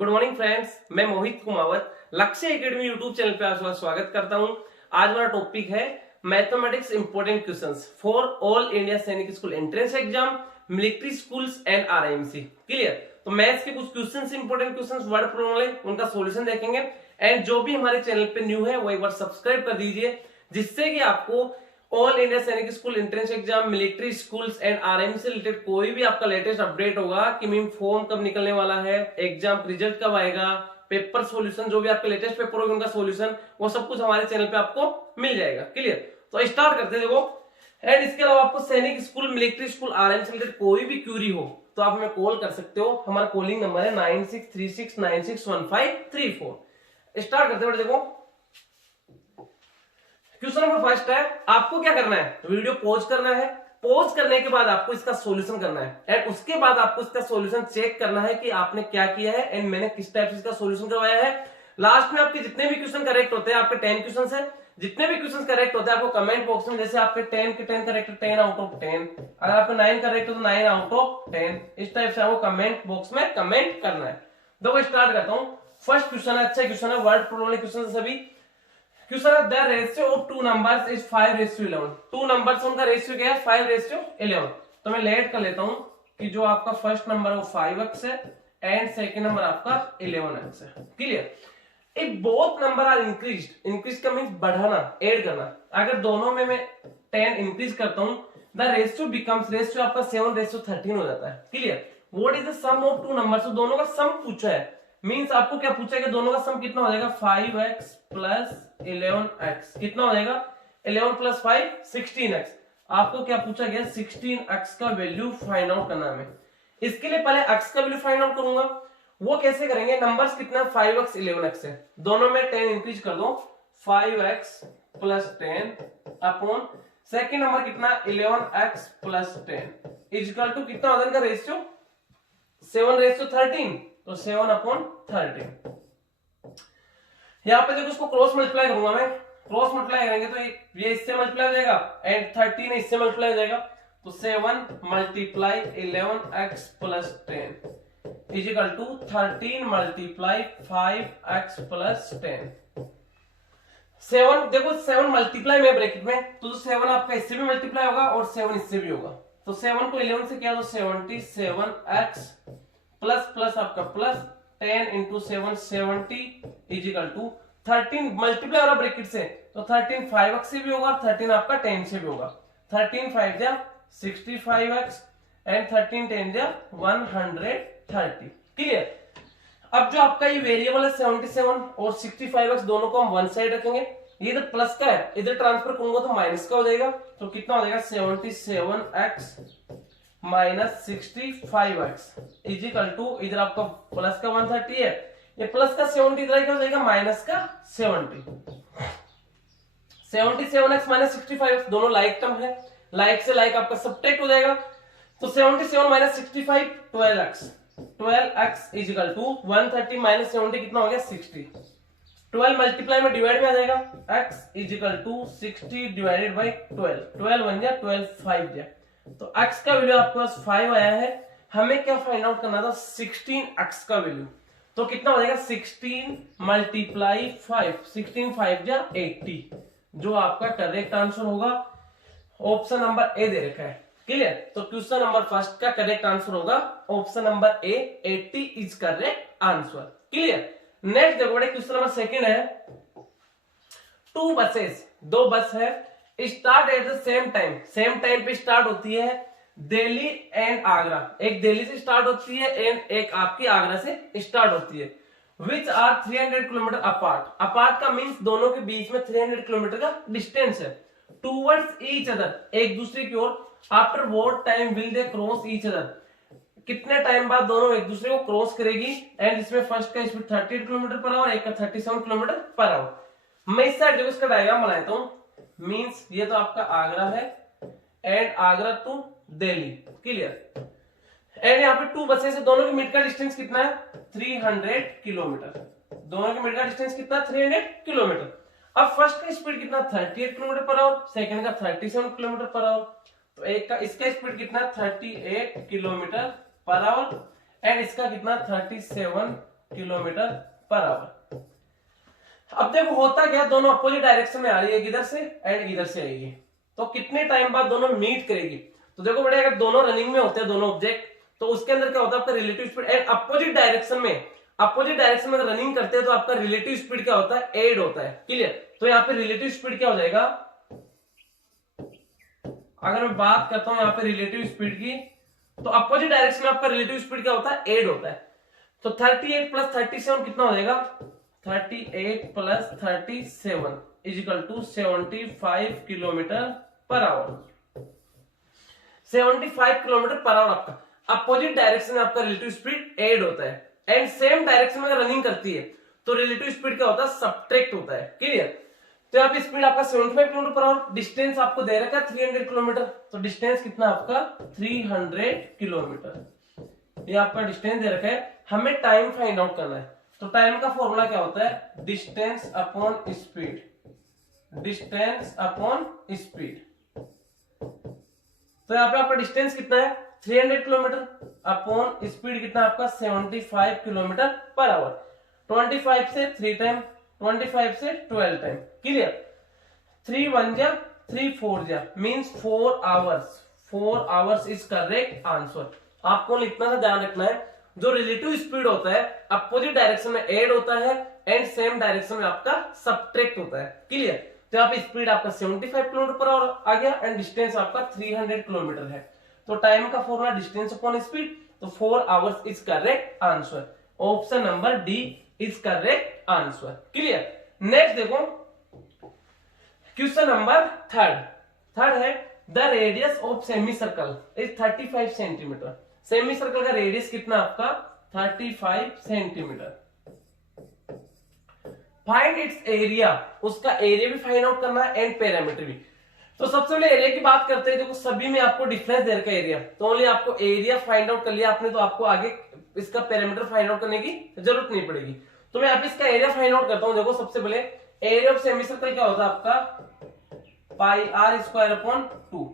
Good morning friends, मैं मोहित कुमावत लक्ष्य academy YouTube channel पे आपका स्वागत करता हूं। आज हमारा टॉपिक है mathematics important questions for all India Sainik school entrance exam, military schools and RIMC. Clear? तो मैथ्स के कुछ questions, important questions, word problem वाले, उनका सॉल्यूशन देखेंगे। एंड जो भी हमारे चैनल पे न्यू है वो एक बार सब्सक्राइब कर दीजिए, जिससे कि आपको all India Sainik school entrance exam, military schools and RM से रिलेटेड कोई भी आपका लेटेस्ट अपडेट होगा कि मीन फॉर्म कब निकलने वाला है, एग्जाम रिजल्ट कब आएगा, पेपर सॉल्यूशन, जो भी आपके लेटेस्ट पेपर होगा उनका सॉल्यूशन, वो सब कुछ हमारे चैनल पे आपको मिल जाएगा। क्लियर? तो स्टार्ट करते हैं। देखो, एंड इसके अलावा आपको सैनिक स्कूल, मिलिट्री स्कूल, आरएम से रिलेटेड कोई भी क्यूरी हो तो आप हमें कॉल कर सकते हो। हमारा कॉलिंग नंबर है 9636961534। स्टार्ट करते हैं। देखो, क्वेश्चन नंबर फर्स्ट है, आपको क्या करना है, वीडियो पॉज करना है। पॉज करने के बाद आपको इसका सॉल्यूशन करना है एंड उसके बाद आपको इसका सॉल्यूशन चेक करना है कि आपने क्या किया है एंड मैंने किस टाइप से इसका सॉल्यूशन करवाया है। लास्ट में आपके जितने भी क्वेश्चन करेक्ट होते हैं, आपके 10 क्वेश्चन है, जितने भी क्वेश्चन करेक्ट होते हैं आपको कमेंट बॉक्स में, जैसे आपके 10 के 10 करेक्ट, 10 आउट ऑफ 10, अगर आपका 9 करेक्ट हो तो 9 आउट ऑफ 10, इस टाइप से आपको कमेंट बॉक्स में कमेंट करना है। देखो, स्टार्ट करता हूं। फर्स्ट क्वेश्चन है, अच्छा क्वेश्चन है, वर्ड प्रॉब्लम क्वेश्चन सभी। क्वेश्चन है, the ratio of two numbers is 5:11। Two numbers उनका रेशियो क्या है? 5:11। तो मैं लेट कर लेता हूं कि जो आपका फर्स्ट नंबर है वो 5x है एंड सेकंड नंबर आपका 11x है। Clear? If both number are increased, increase का मींस बढ़ाना, ऐड करना। अगर दोनों में मैं 10 इंक्रीज करता हूं, द रेशियो बिकम्स, रेशियो आपका 7:13 हो जाता है। Clear? What is the sum of two numbers? तो दोनों का सम पूछा है, मींस आपको क्या पूछा है कि दोनों का सम कितना हो जाएगा? 5x प्लस 11x कितना हो जाएगा? 11 प्लस 5 16x। आपको क्या पूछा गया? 16x का वैल्यू फाइंड आउट करना है। इसके लिए पहले x का वैल्यू फाइंड आउट करूंगा। वो कैसे करेंगे? नंबर्स कितना? 5x 11x है, दोनों में 10 इंक्रीज कर दो, 5x plus 10 upon second number कितना? 11x प्लस 10 इक्वल टू कितना हो जाएगा रेशियो? 7:13, तो 7/13। यहां पे देखो, इसको क्रॉस मल्टीप्लाई करूंगा मैं। क्रॉस मल्टीप्लाई करेंगे तो ये इससे मल्टीप्लाई हो जाएगा एंड 13 इससे मल्टीप्लाई हो जाएगा, तो 7 multiply 11x plus 10 is equal to 13 multiply 5x plus 10। 7 देखो, 7 मल्टीप्लाई में ब्रैकेट में, तो 7 आपका इससे भी मल्टीप्लाई होगा और 7 इससे भी होगा, तो 7 को 11 से किया तो 77x प्लस प्लस आपका plus 10 into 7 70 is equal to 13 multiply हो रहा ब्रैकेट से, तो 13 5x से भी होगा, 13 आपका 10 से भी होगा। 13 5 जा 65x एंड 13 10 जा 130। क्लियर? अब जो आपका ये वेरिएबल है 77 और 65x, दोनों को हम वन साइड रखेंगे। ये इधर प्लस का है, इधर ट्रांसफर करूंगा तो माइनस का हो जाएगा, तो कितना हो जाएगा? 77x minus 65x is equal to, इधर आपका प्लस का 130 है, ये प्लस का 70 इधर क्या हो जाएगा? माइनस का 70। 77x माइनस 65x दोनों लाइक टर्म है, लाइक से लाइक आपका सब्ट्रैक्ट हो जाएगा, तो 77 minus 65 12x, 12x is equal to 130 minus 70 कितना हो गया? 60। 12 मल्टीप्लाई में डिवाइड में आ जाएगा, x is equal to 60 divided by 12, 12 बन गया, 12 5 गया, तो x का वैल्यू आपके पास 5 आया है। हमें क्या फाइंड आउट करना था? 16x का वैल्यू, तो कितना हो जाएगा? 16 मल्टीप्लाई 5, 16 5 जा 80, जो आपका करेक्ट आंसर होगा। ऑप्शन नंबर ए दे रखा है। क्लियर? तो क्वेश्चन नंबर फर्स्ट का करेक्ट आंसर होगा option number A, 80 is correct answer. Clear? Next देखो बेटे, क्वेश्चन नंबर सेकंड है, टू बसेस, दो बस है, start at the same time, same time पे स्टार्ट होती है, दिल्ली एंड आगरा। एक दिल्ली से स्टार्ट होती है एंड एक आपकी आगरा से स्टार्ट होती है, which are 300 kilometre apart. Apart का मीन्स दोनों के बीच में 300 किलोमीटर का डिस्टेंस है, टूवर्ड्स ईच अदर, एक दूसरे की ओर। After what time will they cross each other, कितने टाइम बाद दोनों एक दूसरे को क्रॉस करेगी। एंड इसमें फर्स्ट का स्पीड 38 किलोमीटर पर आवर, एक का 37 किलोमीटर पर आवर। मैं इस साइड देखो इसका डायग्राम बनाता हूं, मींस ये तो आपका आगरा है and Agra to Delhi. Clear? And यहाँ पे टू बसेस है, दोनों के मिड का डिस्टेंस कितना है? 300 किलोमीटर। दोनों के मिड का डिस्टेंस कितना? 300 किलोमीटर। अब फर्स्ट का स्पीड कितना? 38 किलोमीटर पर आवर, सेकंड का 37 किलोमीटर पर आवर, तो एक का इसका स्पीड कितना? 38 किलोमीटर पर आवर एंड इसका कितना? 37 किलोमीटर पर आवर। अब देखो होता क्या, दोनों अपोजिट डायरेक्शन में आ रही है, इधर से एंड इधर से आएगी, तो कितने टाइम बाद दोनों मीट करेगी। तो देखो बेटा अगर दोनों रनिंग में होते हैं दोनों ऑब्जेक्ट, तो उसके अंदर क्या होता है आपका relative speed and opposite direction में, अपोजिट डायरेक्शन में अगर रनिंग करते हैं तो आपका रिलेटिव स्पीड क्या होता है, एड होता है। क्लियर। तो यहाँ पे रिलेटिव स्पीड क्या हो जाएगा, अगर मैं बात करता हूं यहाँ पे रिलेटिव स्पीड की, तो अपोजिट डायरेक्शन में आपका रिलेटिव स्पीड क्या होता है, एड होता है। तो 38 प्लस 37 कितना हो जाएगा, 38 plus 37 is equal to 75 kilometre per hour. 75 kilometre per hour आपका अपोजिट डायरेक्शन में आपका रिलेटिव स्पीड एड होता है, एंड सेम डायरेक्शन में अगर रनिंग करती है तो रिलेटिव स्पीड क्या होता है, सब्ट्रैक्ट होता है। क्लियर। तो यहाँ पे स्पीड आपका 75 किलोमीटर पर आवर, डिस्टेंस आपको दे रखा है 300 किलोमीटर, तो डिस्टेंस कितना आपका 300 किलोमीटर, ये आपका डिस्टेंस दे रखा है। हमें टाइम फाइंड आउट करना है, तो टाइम का फॉर्मूला क्या होता है, distance upon speed, distance upon speed. तो यहाँ पे आपका डिस्टेंस कितना है 300 किलोमीटर अपॉन स्पीड कितना आपका 75 किलोमीटर पर आवर। 25 से 3 टाइम, 25 से 12 टाइम। क्लियर। 3 1 जा 3 4 जा means 4 hours, 4 hours is correct answer. आपको इतना सा ध्यान रखना है, जो रिलेटिव स्पीड होता है अपोजिट डायरेक्शन में ऐड होता है एंड सेम डायरेक्शन में आपका सब्ट्रैक्ट होता है। क्लियर। तो यहाँ पे स्पीड आपका 75 किलोमीटर पर आवर आ गया एंड डिस्टेंस आपका 300 किलोमीटर है। तो टाइम का फॉर्मूला डिस्टेंस अपॉन स्पीड, तो 4 hours is correct answer. Option number D is correct answer. Clear. Next देखो क्वेश्चन नंबर थर्ड है, the radius of semi circle is 35 centimetre. Semi circle का radius कितना आपका 35 centimetre. Find its area, उसका area भी find out करना है and parameter भी। तो सबसे पहले एरिया की बात करते हैं, देखो सभी में आपको डिफरेंस दे रखा है एरिया, तो ओनली आपको एरिया फाइंड आउट कर लिया आपने, तो आपको आगे इसका पैरामीटर फाइंड आउट करने की जरूरत नहीं पड़ेगी। तो मैं यहाँ पे इसका एरिया फाइंड आउट करता हूं। देखो सबसे पहले एरिया ऑफ सेमी सर्कल क्या होता है आपका pi r square upon 2,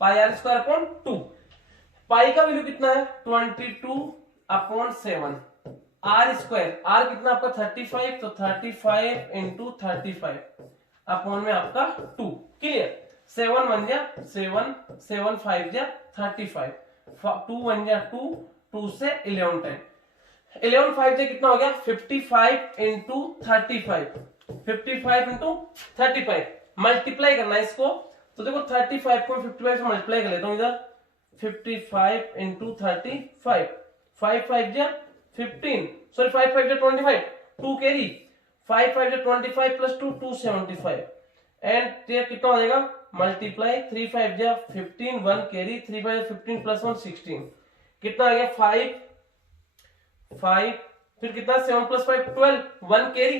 pi r square upon 2। Pi का वैल्यू कितना है 22 अपॉन 7, आर स्क्वायर, आर कितना आपका 35, तो 35 इंटू 35 अपॉन में आपका 2। क्लियर। 7 1 जा 7, 7 5 जा 35, 2 1 जा 2, 2 से 11 टाइम, 11 5 से कितना हो गया 55 इंटू 35, 55 इंटू 35 मल्टीप्लाई करना है इसको। तो देखो 35 को 55 से मल्टीप्लाई कर लेता हूं इधर, 55 इंटू 35, 5 5 जा 15, सॉरी 5 5 जा 25, 2 कैरी, 5 5 जा 25 प्लस 2 275 एंड ये कितना हो जाएगा मल्टीप्लाई 3 5 जा 15, 1 कैरी, 3 5 15 प्लस 1 16, कितना आ गया 5 फिर कितना 7 plus 5 12, 1 carry.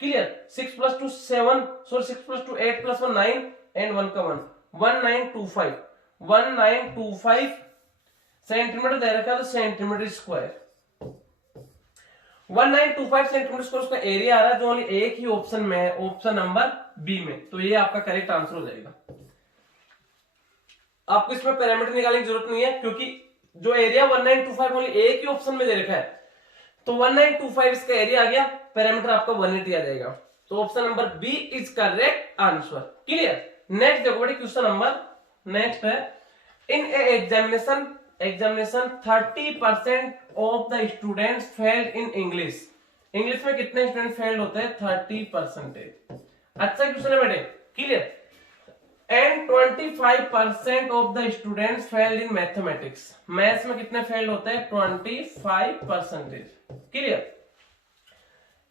Clear. 6 plus 2 7, sorry 6 plus 2 8 plus 1 9 and 1 का 1 1925, 1925 सेंटीमीटर दे रखा है, तो सेंटीमीटर स्क्वायर 1925 सेंटीमीटर स्क्वायर उसका एरिया आ रहा है, जो ओनली एक ही ऑप्शन में है, ऑप्शन नंबर बी में। तो ये आपका करेक्ट आंसर हो जाएगा। आपको इसमें पैरामीटर निकालने की जरूरत नहीं है, क्योंकि जो एरिया 1925 ओनली एक ही ऑप्शन में दे रखा है, तो 1925 इसका एरिया आ गया, पैरामीटर आपका 180 आ जाएगा। तो option number B is correct answer. Clear. Next देखो बेटे क्वेश्चन नंबर नेक्स्ट है, in examination 30% of the students failed in English. English में कितने स्टूडेंट फेल्ड होते हैं 30%। अच्छा क्वेश्चन है बेटे। Clear. And 25% of the students failed in mathematics. Maths में कितने फेल्ड होते हैं 25%। Clear.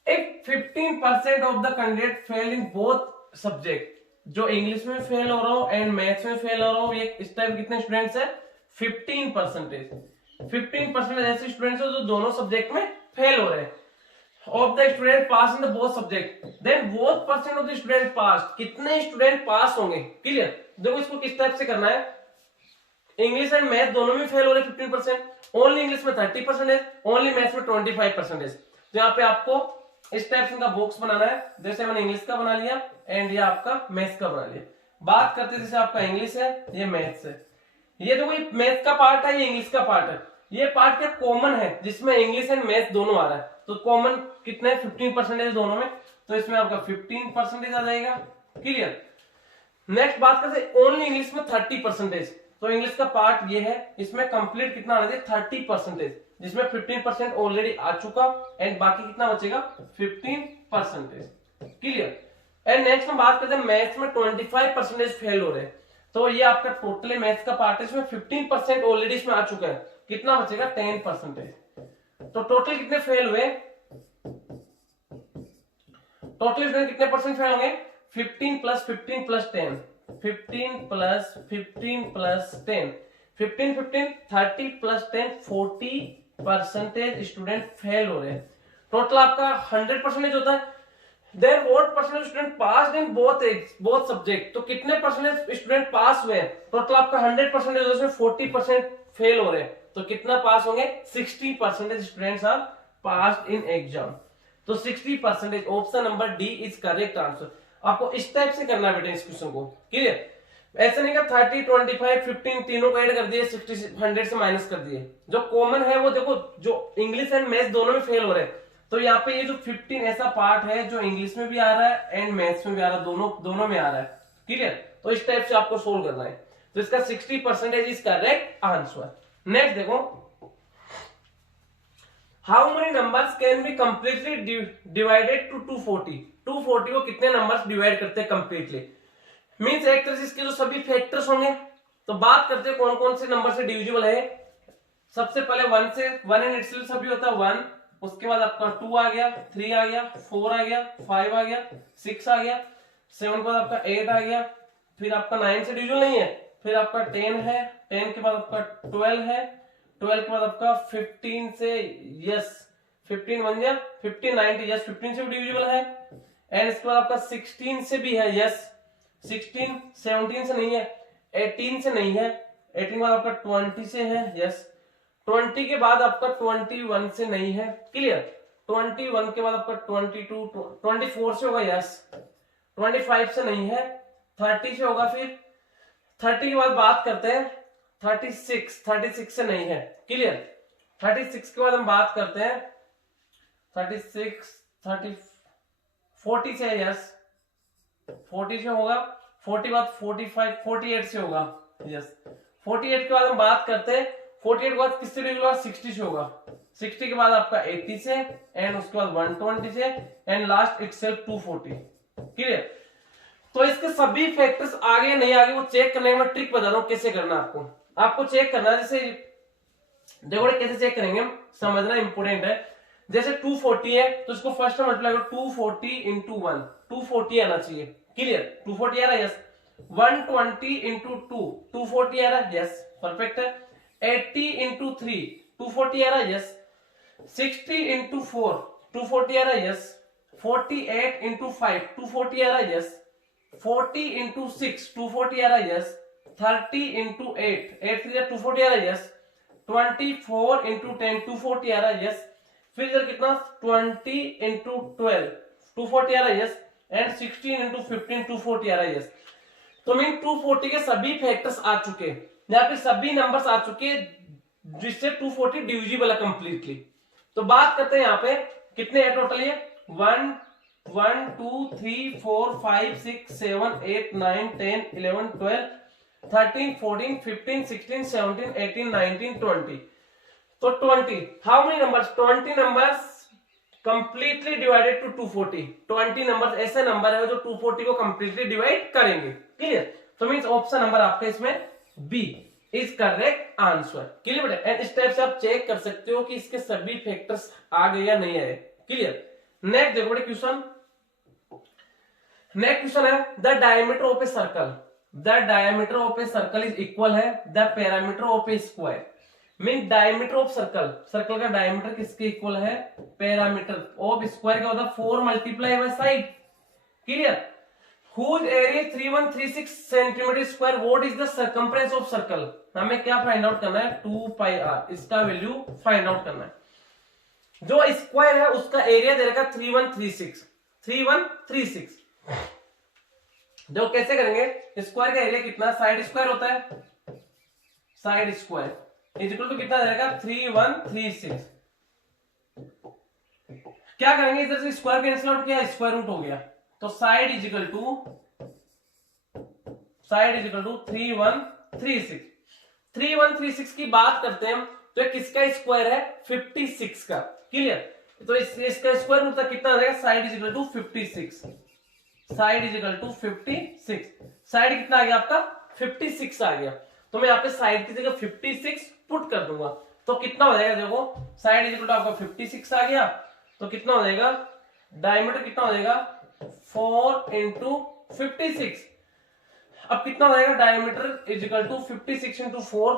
If 15% of the candidate fail in both subject, जो इंग्लिश में फेल हो रहा हो एंड मैथ्स में फेल हो रहा हो, ये इस टाइप कितने स्टूडेंट्स है 15%। 15% ऐसे स्टूडेंट्स हैं जो दोनों सब्जेक्ट में फेल हो रहे हैं। Of the student pass in the both subject, then both percent of the student pass, कितने स्टूडेंट पास होंगे। क्लियर। देखो इसको किस टाइप से करना है, इंग्लिश एंड मैथ दोनों में फेल हो रहे 15%, ओनली इंग्लिश में 30%, ओनली मैथ्स में 25%। तो यहाँ पे आपको इस टाइप से बॉक्स बनाना है, जैसे मैंने इंग्लिश का बना लिया एंड ये आपका मैथ्स का बना लिया। बात करते जैसे आपका इंग्लिश है, ये मैथ्स है, ये देखो ये मैथ्स का पार्ट है, ये इंग्लिश का पार्ट है। ये पार्ट क्या कॉमन है, जिसमें इंग्लिश एंड मैथ्स दोनों आ रहा है। तो कॉमन कितने 15% दोनों में, तो इसमें आपका 15% आ जाएगा। क्लियर। नेक्स्ट बात करते हैं ओनली इंग्लिश में 30%। तो इंग्लिश का पार्ट ये है, इसमें कंप्लीट कितना आना चाहिए 30%, जिसमें 15% ऑलरेडी आ चुका एंड बाकी कितना बचेगा 15%। क्लियर। एंड नेक्स्ट में बात करते हैं मैथ्स में 25% फेल हो रहे हैं, तो ये आपका टोटली मैथ्स का पार्ट है, इसमें 15% ऑलरेडी इसमें आ चुका है, कितना बचेगा 10%। तो टोटल कितने फेल हुए, टोटल कितने परसेंट फेल होंगे 15 plus 15 plus 10, 15 plus 15 plus 10, 15 15 30 plus 10 40% student fail हो रहे हैं। टोटल आपका 100% होता है। There what percentage student pass in both subject, तो कितने परसेंटेज स्टूडेंट पास हुए हैं, टोटल आपका 100% है, उसमें 40% फेल हो रहे हैं, तो कितना पास होंगे 60% students are passed in exam. तो 60%, option number D is correct answer. आपको इस टाइप से करना है बेटा इस क्वेश्चन को। क्लियर। ऐसा नहीं कि 30 25 15 तीनों को ऐड कर दिए, 60 100 से माइनस कर दिए। जो कॉमन है वो देखो, जो इंग्लिश एंड मैथ्स दोनों में फेल हो रहे हैं, तो यहाँ पे ये जो 15 ऐसा पार्ट है जो इंग्लिश में भी आ रहा है एंड मैथ्स में भी आ रहा है, दोनों में आ रहा है। क्लियर। तो इस टाइप से आपको सोल्व करना है। तो इसका 60% इज करेक्ट आंसर। नेक्स्ट देखो, how many numbers can be completely divided to 240। 240 को कितने नंबर्स डिवाइड करते हैं कंप्लीटली, मींस एक तरह से इसके जो सभी फैक्टर्स होंगे। तो बात करते हैं कौन कौन से नंबर से डिविजिबल है। सबसे पहले 1 से, 1 इन इटसेल्फ सभी होता है 1, उसके बाद आपका 2 आ गया, 3 आ गया, 4 आ गया, 5 आ गया, 6 आ गया, 7 के बाद आपका 8 आ गया, फिर आपका 9 से डिविजिबल नहीं है, फिर आपका 10 है, 10 के बाद आपका 12 है, 12 के बाद आपका 15 से, यस 15 बन गया, 15 90, यस 15 से भी डिविजिबल है, एंड इसके बाद आपका 16 से भी है, यस 16, 17 से नहीं है, 18 से नहीं है, 18 के बाद आपका 20 से है, यस 20 के बाद आपका 21 से नहीं है। क्लियर। 21 के बाद आपका 22 24 से होगा, यस 25 से नहीं है, 30 से होगा, फिर 30 के बाद बात करते हैं 36 से नहीं है। क्लियर। 36 के बाद हम बात करते हैं 36 30 40 से है, यस 40 से होगा, 40 बाद 45 48 से होगा, यस 48 के बाद हम बात करते हैं 48 के बाद किससे डिविजिबल होगा 60 से होगा, 60 के बाद आपका 80 से, एंड उसके बाद 120 से, एंड लास्ट इटसेल्फ 240। क्लियर। तो इसके सभी फैक्टर्स आगे नहीं आगे वो चेक करने में ट्रिक बता रहा हूं कैसे करना है। आपको चेक करना है, जैसे देखो कैसे चेक करेंगे हम, समझना इंपोर्टेंट है। जैसे 240 है तो इसको फर्स्ट मल्टीप्लाई करो 240 इंटू 1, 240 आना चाहिए। क्लियर। 240 आ रहा है, यस 120 इंटू 2, 240 आ रहा है, यस परफेक्ट है। 80 इंटू 3, 240 आ रहा है, यस 60 इंटू 4, 240 आ रहा है, यस 48 इंटू 5, 240 आ रहा है, यस 40 इंटू 6, 240 आ रहा है, यस 30 इंटू 8, 8 240 आ रहा है, यस 24 इंटू 10, 240 आ रहा है, यस फिर इधर कितना 20 इंटू 12, 240 आ रहा है, यस एंड 16 इंटू 15, 240 आ रहा है, यस। तो मीन 240 के सभी फैक्टर्स आ चुके हैं, यहाँ पे सभी नंबर्स आ चुके हैं जिससे 240 डिविजिबल है कंप्लीटली। तो बात करते हैं यहाँ पे कितने है टोटल, ये 1 2 3 4 5 6 7 8 9 10 11 12 13 14 15 16 17 18 19 20। तो 20 how many numbers, 20 numbers completely divided to 240। 20 numbers ऐसे नंबर है जो 240 को कंप्लीटली डिवाइड करेंगे। क्लियर। तो मींस ऑप्शन नंबर आपका इसमें B is correct answer. Clear बेटा। एंड इस टाइप से आप चेक कर सकते हो कि इसके सभी फैक्टर्स आ गए या नहीं आए। क्लियर। नेक्स्ट देखो बेटा क्वेश्चन, नेक्स्ट क्वेश्चन है the diameter of a circle, the diameter of a circle is equal है the perimeter of a square. Mean diameter of circle, circle का डायमीटर किसके इक्वल है, पैरामीटर ऑफ स्क्वायर का होता है 4 multiply by side. Clear. Whose area 3136 centimetre square, what is the circumference of circle. हमें क्या find out करना है 2 पाई आर, इसका वैल्यू फाइंड आउट करना है। जो स्क्वायर है उसका एरिया दे रखा 3136, 3136। जो कैसे करेंगे, स्क्वायर का एरिया कितना, साइड स्क्वायर होता है, side square is equal to कितना रहेगा 3136 क्या करेंगे, इधर से स्क्वायर कैंसिल आउट किया, स्क्वायर रूट हो गया, तो साइड इज इक्वल टू 3136। 3136 की बात करते हैं तो ये किसका स्क्वायर है, 56 का। क्लियर, तो इसका स्क्वायर रूट तक कितना आ जाएगा, side is equal to 56, side is equal to 56। Side कितना आ गया आपका, 56 आ गया, तो मैं यहाँ पे साइड की जगह 56 पुट कर दूंगा, तो कितना हो जाएगा, देखो साइड इज इक्वल टू आपका 56 आ गया, तो कितना हो जाएगा, डायमीटर कितना हो जाएगा 4 इंटू 56। अब कितना हो जाएगा, diameter is equal to 56 into 4,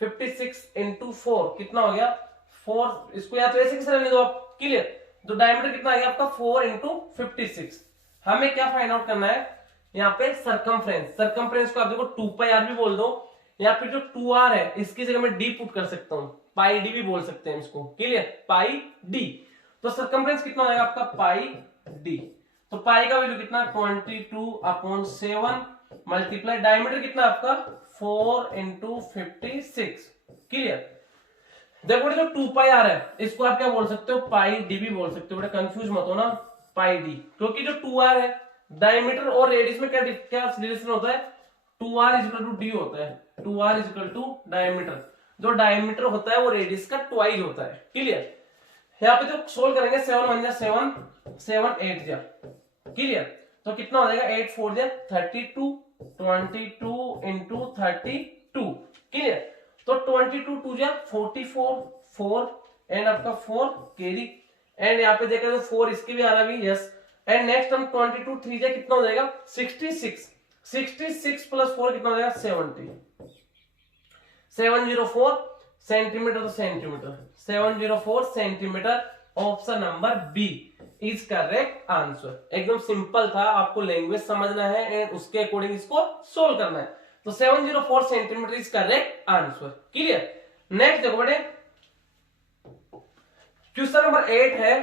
56 into 4 कितना हो गया 4, इसको या तो ऐसे कैसे रहने दो आप। क्लियर, तो डायमीटर कितना आ गया आपका 4 इंटू 56। हमें क्या फाइंड आउट करना है यहाँ पे, सरकमफ्रेंस। सरकमफ्रेंस को आप देखो 2πr भी बोल दो, या फिर जो 2r है इसकी जगह मैं d पुट कर सकता हूँ, पाई डी भी बोल सकते हैं इसको। क्लियर, पाई डी, तो सरकमफ्रेंस कितना हो जाएगा आपका पाई डी, तो पाई का वैल्यू कितना 22/7 मल्टीप्लाई डायमीटर कितना आपका 4 इंटू 56। क्लियर, देखो जो 2πr है इसको आप क्या बोल सकते हो, पाई डी भी बोल सकते हो, बेटा कंफ्यूज मत हो ना, पाई डी, क्योंकि जो 2r है डायमीटर और रेडियस में क्या रिलेशन होता है, 2r is equal to D होता है, 2r is equal to diameter, जो डायमीटर होता है वो रेडियस का ट्वाइस होता है। क्लियर, यहाँ पे जो सोल्व करेंगे 7 1 जा 7, 7 8 जा। क्लियर, तो कितना हो जाएगा 8 4 जा 32, 22 इंटू 32। क्लियर, तो 22 2 जा 44, 4 एंड आपका 4 कैरी, एंड यहाँ पे देखा तो 4 इसके भी आ रहा भी, यस, एंड नेक्स्ट हम 22 3 जा कितना हो जाएगा 66, 66 प्लस 4 कितना हो जाएगा 70, 704 सेंटीमीटर, तो centimetre 704 centimetre, option number B is correct answer. एकदम सिंपल था, आपको लैंग्वेज समझना है एंड उसके अकॉर्डिंग इसको सोल्व करना है, तो 704 centimetre is correct answer. Clear, next देखो बेटे, क्वेश्चन नंबर 8 है,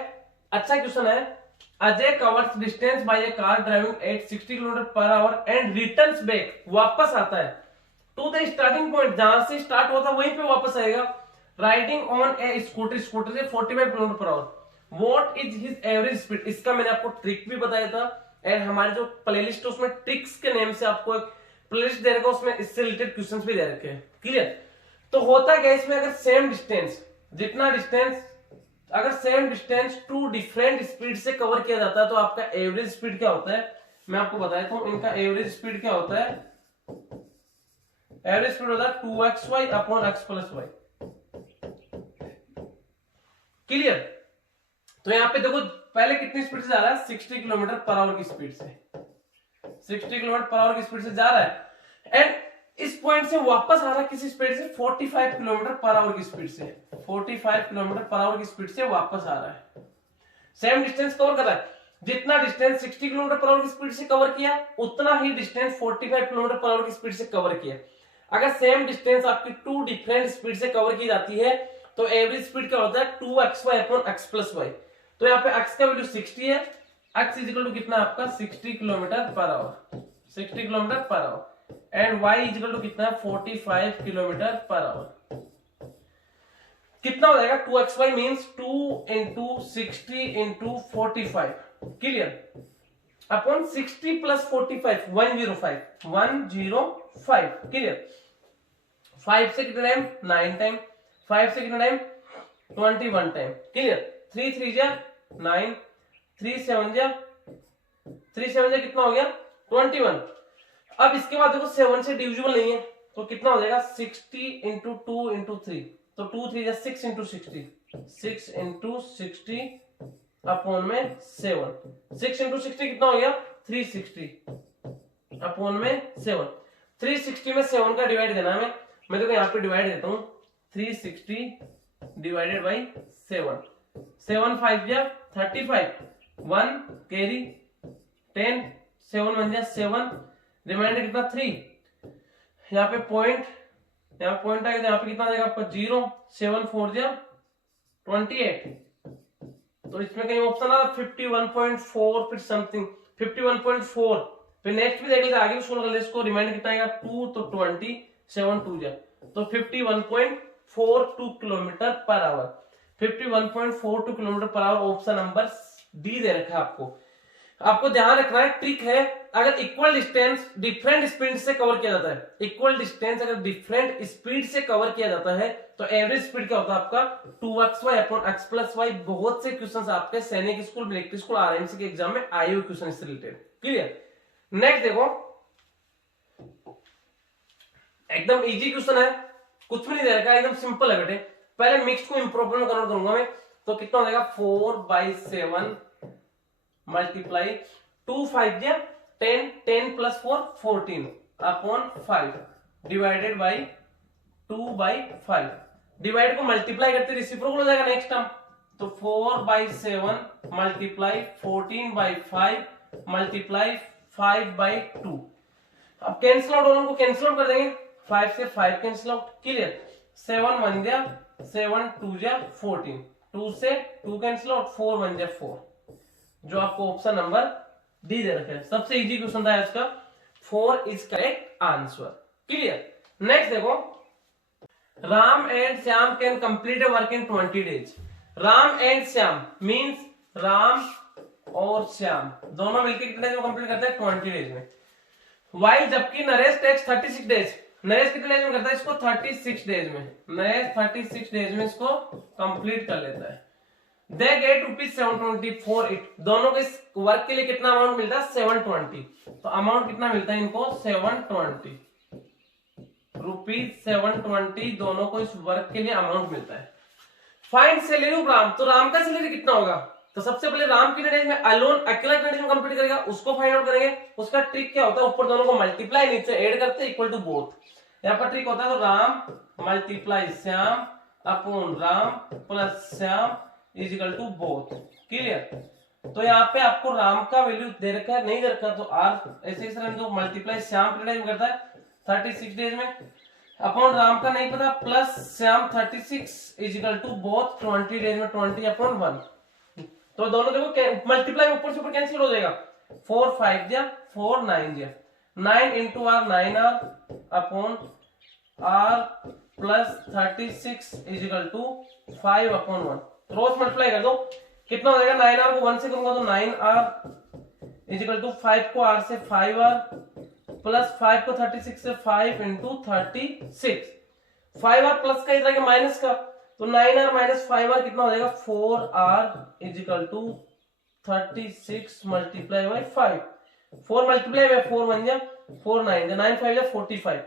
अच्छा क्वेश्चन है। Ajay covers distance by A car driving eight 60 kilometre per hour and returns back, वापस आता है टू द स्टार्टिंग पॉइंट, जहां से स्टार्ट हुआ था वहीं पे वापस आएगा, riding on A scooter, scooter से 45 kilometre per our, what is his average speed. इसका मैंने आपको ट्रिक भी बताया था, एंड हमारे जो प्लेलिस्ट है उसमें ट्रिक्स के नेम से आपको एक प्लेलिस्ट दे रखा है, उसमें इससे रिलेटेड क्वेश्चंस भी दे रखे हैं। क्लियर, तो होता क्या इसमें, अगर सेम डिस्टेंस, जितना डिस्टेंस, अगर same distance two different speed से कवर किया जाता है तो आपका एवरेज स्पीड क्या होता है, मैं आपको बताया था इनका एवरेज स्पीड क्या होता है, एवरेज स्पीड होता है 2xy upon x plus y. क्लियर, तो यहां पे देखो पहले कितनी स्पीड से जा रहा है, 60 किलोमीटर पर आवर की स्पीड से, 60 किलोमीटर पर आवर की स्पीड से जा रहा है, एंड इस पॉइंट से वापस आ रहा है किसी स्पीड से 45 किलोमीटर पर आवर की स्पीड से, 45 किलोमीटर पर आवर की स्पीड से वापस आ रहा है, सेम डिस्टेंस कवर कर रहा है, जितना डिस्टेंस 60 किलोमीटर पर आवर की स्पीड से कवर किया उतना ही डिस्टेंस 45 किलोमीटर पर आवर की स्पीड से कवर किया। अगर सेम डिस्टेंस आपकी टू डिफरेंट स्पीड से कवर की जाती है तो एवरेज स्पीड क्या होता है 2xy upon x plus Y. तो यहाँ पे x का वैल्यू 60 है, x इज इक्वल टू कितना आपका 60 kilometre per hour, 60 kilometre per hour, and y is equal to कितना है 45 किलोमीटर पर आवर। कितना हो जाएगा 2xy means 2 into 60 into 45। Clear, upon 60 plus 45 105 105। Clear, 5 से कितना टाइम 9 टाइम, 5 से कितना टाइम 21 टाइम। क्लियर, 3 3 जा 9, 3 7 जा कितना हो गया 21। अब इसके बाद देखो 7 से डिविजिबल नहीं है तो कितना हो जाएगा 60 इंटू 2 इंटू 3, तो 2 3 जा 6 इंटू 60, 6 इंटू 60 अपॉन में 7, 6 इंटू 60 कितना हो गया 360 अपॉन में 7, 360 में 7 का डिवाइड देना है, मैं देखो यहाँ पे डिवाइड देता हूँ 360 डिवाइडेड बाई 7, 7 5 जा 35, 1 कैरी 10, 7 1 जा 7, रिमाइंडर कितना 3, यहाँ पे पॉइंट, यहाँ पॉइंट आएगा यहाँ पे कितना जाएगा आपका 0, 7 4 जा 28, तो इसमें कहीं ऑप्शन आ 51.4 फिर समथिंग 51.4, फिर नेक्स्ट भी देख लेते आगे भी सोल्व कर ले इसको, रिमाइंडर कितना आएगा 2 तो 20, 7 2 जा तो 51.42 kilometre per hour. 51.42 kilometre per hour, option number D दे रखा है आपको। आपको ध्यान रखना है, ट्रिक है, अगर इक्वल डिस्टेंस डिफरेंट स्पीड से कवर किया जाता है, इक्वल डिस्टेंस अगर डिफरेंट स्पीड से कवर किया जाता है तो एवरेज स्पीड क्या होता है आपका 2xy upon x plus y। बहुत से क्वेश्चंस आपके सैनिक स्कूल, मिलिट्री स्कूल, आरएमसी के एग्जाम में आए हुए क्वेश्चन इससे रिलेटेड। क्लियर। नेक्स्ट देखो, एकदम इजी क्वेश्चन है, कुछ भी नहीं दे रखा, एकदम सिंपल है बेटे। पहले मिक्स को इम्प्रॉपर में कन्वर्ट करूंगा मैं, तो कितना हो जाएगा 4/7 मल्टीप्लाई 2 5 दिया 10, 10 plus 4 14 upon 5 divided by 2/5। Divide को मल्टीप्लाई करते रेसिप्रोकल हो जाएगा नेक्स्ट टर्म, तो 4/7 मल्टीप्लाई 14/5 मल्टीप्लाई 5/2। अब कैंसिल आउट, दोनों को कैंसिल आउट कर देंगे, 5 से 5 कैंसिल आउट। क्लियर। 7 1 जा 7 2 जा 14, 2 से 2 कैंसिल आउट, 4 1 जा 4, जो आपको ऑप्शन नंबर डी दे रखा है। सबसे इजी क्वेश्चन था इसका, 4 is correct answer. Clear. Next देखो, Ram and Shyam can complete a work in 20 days. Ram and Shyam means Ram और श्याम दोनों मिलकर कितने डेज में कंप्लीट करते हैं 20 डेज में। वाइल जबकि नरेश टेक्स 36 डेज, नरेश कितने डेज में करता है इसको 36 डेज में, नरेश 36 डेज में इसको कंप्लीट कर लेता है। दे गेट ₹720 फॉर इट, दोनों को इस वर्क के लिए कितना अमाउंट मिलता है 720, तो अमाउंट कितना मिलता है इनको 720 रुपीज, 720 दोनों को इस वर्क के लिए अमाउंट मिलता है। फाइंड सैलरी ऑफ राम, तो राम का सैलरी कितना होगा, तो सबसे पहले राम कितने डेज में अलोन अकेला कितने डेज में कंप्लीट करेगा उसको फाइंड आउट करेंगे। उसका ट्रिक क्या होता है, ऊपर दोनों को मल्टीप्लाई नीचे ऐड करते इक्वल टू बोथ। यहाँ पर ट्रिक होता है, तो Ram multiply Shyam upon Ram plus Shyam is equal to both. Clear. तो यहाँ पे आपको राम का वैल्यू दे रखा है, नहीं दे रखा तो आर ऐसे इस तरह जो मल्टीप्लाई श्याम कितने डेज में करता है 36 डेज में, अपॉन राम का नहीं पता, plus Shyam 36 is equal to both 20 days में 20 अपॉन 1। तो दोनों देखो मल्टीप्लाई ऊपर से ऊपर कैंसिल हो जाएगा, 4 5 दिया 4 9 दिया, 9 into R 9r upon R plus 36 is equal to 5 upon 1। Cross multiply कर दो, कितना हो जाएगा 9r को 1 से करूंगा तो 9r इज इक्वल टू 5 को r से 5r प्लस 5 को 36 से 5 इंटू 36, 5r प्लस का इधर के माइनस का, तो 9r माइनस 5r कितना हो जाएगा 4r is equal to 36 multiply by 5, 4 multiply by 4 बन गया 4 9 जा 9 5 जा 45।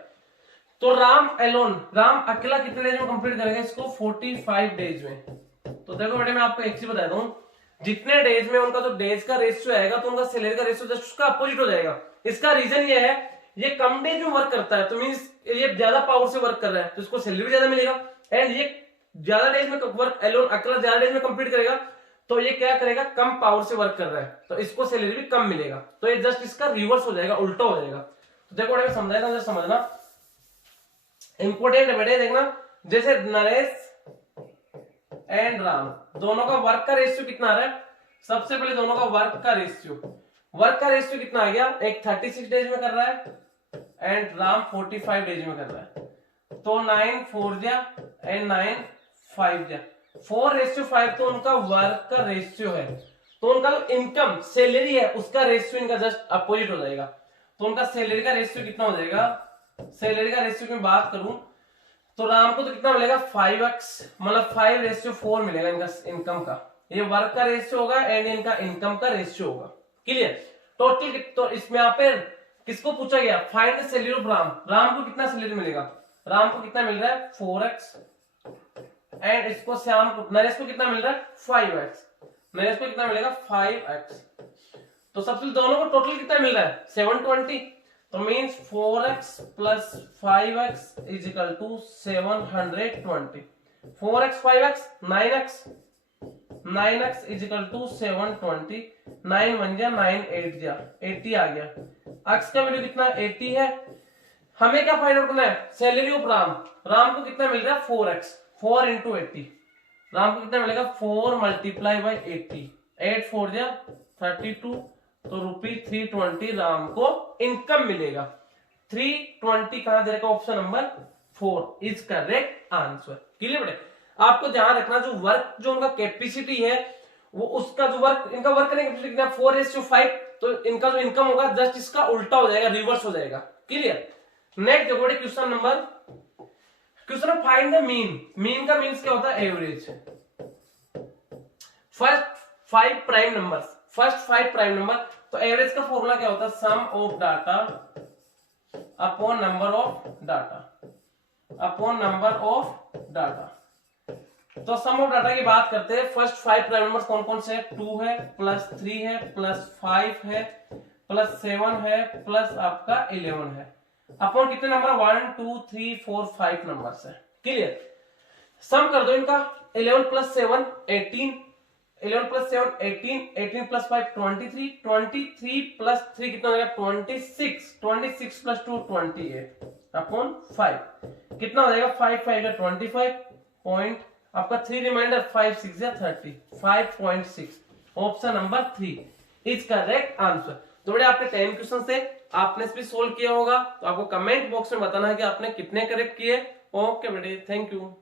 तो राम एलोन, राम अकेला कितने डेज में कंप्लीट करेगा इसको 45 डेज में। तो देखो बेटे मैं आपको एक चीज बता दूं, जितने डेज में उनका जो डेज का रेशियो आएगा तो उनका सैलरी का रेशियो जस्ट उसका अपोजिट हो जाएगा। इसका रीजन ये है, ये कम डेज में वर्क करता है तो मींस ये ज्यादा पावर से वर्क कर रहा है तो इसको सैलरी भी ज्यादा मिलेगा, एंड ये ज्यादा डेज में वर्क एलोन अकेला ज्यादा डेज में कंप्लीट करेगा तो ये क्या करेगा कम पावर से वर्क कर रहा है तो इसको सैलरी भी कम मिलेगा। तो ये जस्ट इसका रिवर्स हो जाएगा, उल्टा हो जाएगा। तो देखो बेटे समझाया था, समझना इंपोर्टेंट है बेटे। देखना जैसे नरेश एंड राम दोनों का वर्क का रेशियो कितना आ रहा है, सबसे पहले दोनों का वर्क का रेशियो कितना आ गया, एक 36 डेज में कर रहा है एंड राम 45 डेज में कर रहा है, तो 9 4 जा एंड 9 5 जा 4:5 तो उनका वर्क का रेशियो है, तो उनका जो इनकम सैलरी है उसका रेशियो इनका जस्ट अपोजिट हो जाएगा। तो उनका सैलरी का रेशियो कितना हो जाएगा, सैलरी का रेशियो की मैं बात करूं तो राम को तो कितना मिलेगा 5x, मतलब 5:4 मिलेगा इनका इनकम का, ये वर्क का रेशियो होगा एंड इनका इनकम का रेशियो होगा। क्लियर। टोटल तो इसमें यहाँ पे किसको पूछा गया, find the salary of Ram, Ram को कितना सैलरी मिलेगा, राम को कितना मिल रहा है 4x एंड इसको श्याम को नरेश को कितना मिल रहा है 5x, नरेश को कितना मिलेगा 5x। तो सबसे दोनों को टोटल कितना मिल रहा है 720, तो means 4x plus 5x is equal to 720, 4x 5x 9x, 9x is equal to 720, 9 1 जा 9 8 जा 80 आ गया, x का वैल्यू कितना 80 है। हमें क्या फाइंड आउट करना है, सैलरी ऑफ राम, राम को कितना मिल रहा है 4x, 4 इंटू 80, राम को कितना मिलेगा 4 मल्टीप्लाई बाई 80, 8 4 जा 32, तो ₹320 राम को इनकम मिलेगा। 320 कहां दे रखा, option number 4 is correct answer. Clear बेटे। आपको ध्यान रखना जो वर्क जो उनका कैपेसिटी है वो उसका जो वर्क इनका वर्क करने कैपेसिटी कितना 4:5, तो इनका जो इनकम होगा जस्ट इसका उल्टा हो जाएगा, रिवर्स हो जाएगा। क्लियर। नेक्स्ट देखो question number, question find the mean. Mean का मीन्स क्या होता है? एवरेज। फर्स्ट 5 प्राइम नंबर, तो एवरेज का फॉर्मूला क्या होता है? Sum of data upon number of data. तो सम ऑफ डाटा की बात करते हैं। फर्स्ट 5 प्राइम नंबर्स कौन कौन से है? 2 है, +3 है, +5 है, +7 है, प्लस आपका 11 है। अपॉन कितने नंबर? 1 2 3 4 5 नंबर्स है। क्लियर। सम कर दो इनका। 11 + 7 18, 11 + 7 18, 18 + 5 23, 23 + 3 कितना हो जाएगा? 26, 26 + 2 28 अपॉन 5 कितना हो जाएगा? 5 5 या 25 पॉइंट आपका 3 रिमाइंडर 5 6 या 30 5.6। Option number 3 is correct answer. तो बड़े आपके 10 क्वेश्चन थे, आपने इस भी सोल्व किया होगा, तो आपको कमेंट बॉक्स में बताना है कि आपने कितने करेक्ट किए। ओके बेटे, थैंक यू।